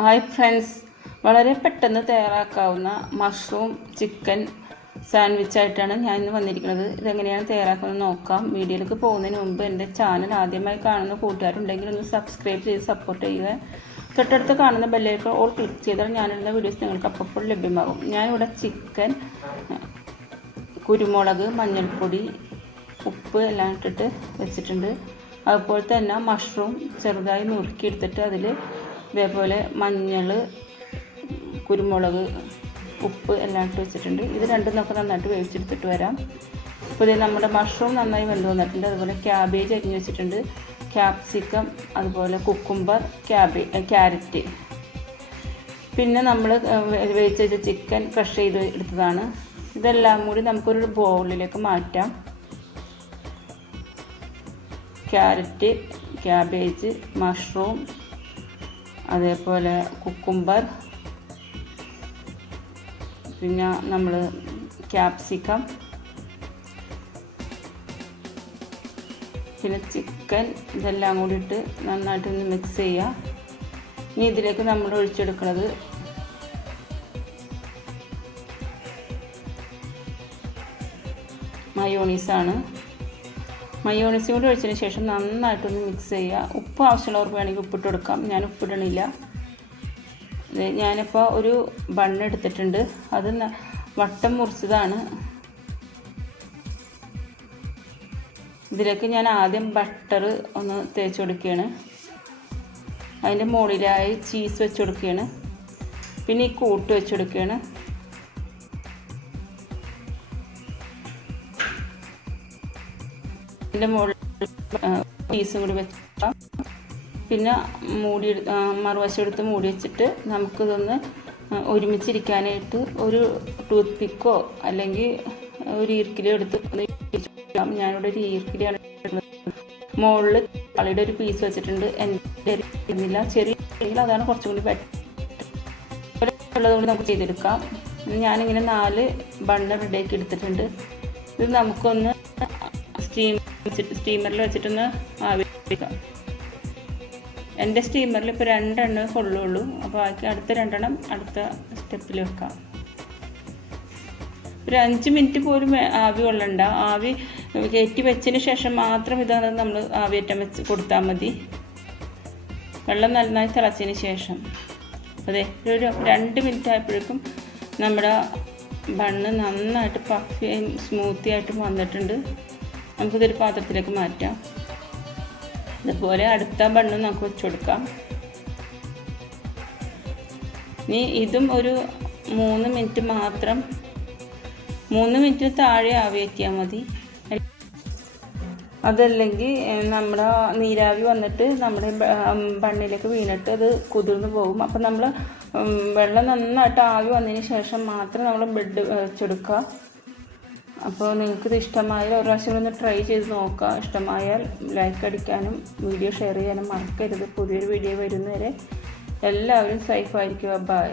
Hi friends വളരെ പെട്ടെന്ന് തയ്യാറാക്കാവുന്ന mushroom chicken sandwich ആയിട്ടാണ് ഞാൻ ഇന്ന് വന്നിരിക്കുന്നത്. ഇതെങ്ങനെയാണ് തയ്യാറാക്കുന്നത് നോക്കാം. വീഡിയോയിലേക്ക് പോകുന്നതിന് മുമ്പ് എന്റെ ചാനൽ ആദ്യമായി കാണുന്ന കൂട്ടുകാരുണ്ടെങ്കിൽ ഒന്ന് സബ്സ്ക്രൈബ് ചെയ്ത് സപ്പോർട്ട് ചെയ്യുക. തൊട്ടടുത്ത് കാണുന്ന ബെല്ലേക്ക് ഓൾ ക്ലിക്ക് ചെയ്താൽ ഞാനുള്ള വീഡിയോസ് നിങ്ങൾക്ക് അപ്പോൾ ലഭ്യമാകും. ഞാനിവിടെ ചിക്കൻ കുരുമുളക് മഞ്ഞൾപ്പൊടി ഉപ്പ് എല്ലാം ഇട്ടിട്ട് വെച്ചിട്ടുണ്ട്. അതുപോലെ തന്നെ മഷ്റൂം ചെറുതായി നുറുക്കിയെടുത്തിട്ട് അതിൽ ഇതേപോലെ മഞ്ഞൾ കുരുമുളക് ഉപ്പ് എല്ലാം ഇട്ട് വെച്ചിട്ടുണ്ട്. ഇത് രണ്ടും നമുക്ക് നന്നായിട്ട് വേവിച്ചെടുത്തിട്ട് വരാം. ഇപ്പോൾ ഇത് നമ്മുടെ മഷ്റൂം നന്നായി വെന്ത് വന്നിട്ടുണ്ട്. അതുപോലെ ക്യാബേജ് അരിഞ്ഞ് വെച്ചിട്ടുണ്ട്. ക്യാപ്സിക്കം അതുപോലെ കുക്കുംബർ ക്യാബേ ക്യാരറ്റ് പിന്നെ നമ്മൾ വേവിച്ച് വെച്ച ചിക്കൻ ക്രഷ് ചെയ്ത് എടുത്തതാണ്. ഇതെല്ലാം കൂടി നമുക്കൊരു ബൗളിലേക്ക് മാറ്റാം. ക്യാരറ്റ് ക്യാബേജ് മഷ്റൂം അതേപോലെ കുക്കുംബർ. പിന്നെ നമ്മൾ ക്യാപ്സിക്കം. പിന്നെ ചിക്കൻ ഇതെല്ലാം കൂടി ഇട്ട് നന്നായിട്ടൊന്ന് മിക്സ് ചെയ്യുക ഇനി ഇതിലേക്ക് നമ്മൾ ഒഴിച്ചെടുക്കുന്നത് മയോണീസാണ് മയോണീസും കൂടി ഒഴിച്ചതിന് ശേഷം നന്നായിട്ടൊന്ന് മിക്സ് ചെയ്യുക. ഉപ്പ് ആവശ്യമുള്ളവർക്ക് വേണമെങ്കിൽ ഉപ്പിട്ട് കൊടുക്കാം. ഞാൻ ഉപ്പിടണില്ല. ഞാനിപ്പോൾ ഒരു ബണ്ണ് എടുത്തിട്ടുണ്ട്. അത് വട്ടം മുറിച്ചതാണ്. ഇതിലേക്ക് ഞാൻ ആദ്യം ബട്ടർ ഒന്ന് തേച്ച് കൊടുക്കുകയാണ്. അതിന്റെ മുകളിലായി ചീസ് വെച്ച് കൊടുക്കുകയാണ്. പിന്നെ ഈ കൂട്ട് വെച്ച് കൊടുക്കുകയാണ്. ഇതിന്റെ മുകളിൽ പീസും കൂടി വെച്ചാൽ പിന്നെ മൂടി മറുവശം എടുത്ത് മൂടി വെച്ചിട്ട് നമുക്കിതൊന്ന് ഒരുമിച്ചിരിക്കാനായിട്ട് ഒരു ടൂത്ത് പിക്കോ അല്ലെങ്കിൽ ഒരു ഈർക്കിലോ എടുത്ത് ഞാനിവിടെ ഒരു ഈർക്കിലാണ് മുകളിൽ കളിയുടെ ഒരു പീസ് വെച്ചിട്ടുണ്ട്. എന്റെ ഇരുന്നില്ല ചെറിയ അതാണ് കുറച്ചും കൂടി ഉള്ളതുകൊണ്ട് നമുക്ക് ചെയ്തെടുക്കാം. ഞാനിങ്ങനെ നാല് ബണ്ണ് റെഡിയാക്കി എടുത്തിട്ടുണ്ട്. ഇത് നമുക്കൊന്ന് സ്റ്റീം സ്റ്റീമറിൽ വെച്ചിട്ടൊന്ന് ആവി വെക്കാം എന്റെ സ്റ്റീമറിൽ ഇപ്പോൾ രണ്ടെണ്ണം കൊള്ളുള്ളൂ. അപ്പോൾ ബാക്കി അടുത്ത രണ്ടെണ്ണം അടുത്ത സ്റ്റെപ്പിൽ വെക്കാം. ഒരു അഞ്ച് മിനിറ്റ് പോലും ആവി കൊള്ളണ്ട. ആവി കയറ്റി വെച്ചതിന് ശേഷം മാത്രം ഇതാണ് നമ്മൾ ആവിയേറ്റം വെച്ച് കൊടുത്താൽ മതി. വെള്ളം നന്നായി തിളച്ചതിന് ശേഷം. അതെ ഒരു രണ്ട് മിനിറ്റ് ആയപ്പോഴേക്കും നമ്മുടെ ബണ്ണ് നന്നായിട്ട് പഫി സ്മൂത്തി ആയിട്ട് വന്നിട്ടുണ്ട്. നമുക്കിതൊരു പാത്രത്തിലേക്ക് മാറ്റാം. ഇതുപോലെ അടുത്ത ബണ്ണ് നമുക്ക് വെച്ച് കൊടുക്കാം ഇനി ഇതും ഒരു മൂന്ന് മിനിറ്റ് മാത്രം മൂന്ന് മിനിറ്റ് താഴെ ആവിയാക്കിയാൽ മതി. അതല്ലെങ്കിൽ നമ്മുടെ നീരാവി വന്നിട്ട് നമ്മുടെ ബണ്ണിലേക്ക് വീണിട്ട് അത് കുതിർന്നു പോകും. അപ്പം നമ്മൾ വെള്ളം നന്നായിട്ട് ആവി വന്നതിന് ശേഷം മാത്രം നമ്മൾ ബ്രെഡ് വെച്ചെടുക്കുക. അപ്പോൾ നിങ്ങൾക്കിത് ഇഷ്ടമായാൽ ഒരു പ്രാവശ്യം ഒന്ന് ട്രൈ ചെയ്ത് നോക്കുക. ഇഷ്ടമായാൽ ലൈക്ക് അടിക്കാനും വീഡിയോ ഷെയർ ചെയ്യാനും മറക്കരുത്. പുതിയൊരു വീഡിയോ വരുന്നവരെ എല്ലാവരും സേഫ് ആയിരിക്കുക. ബൈ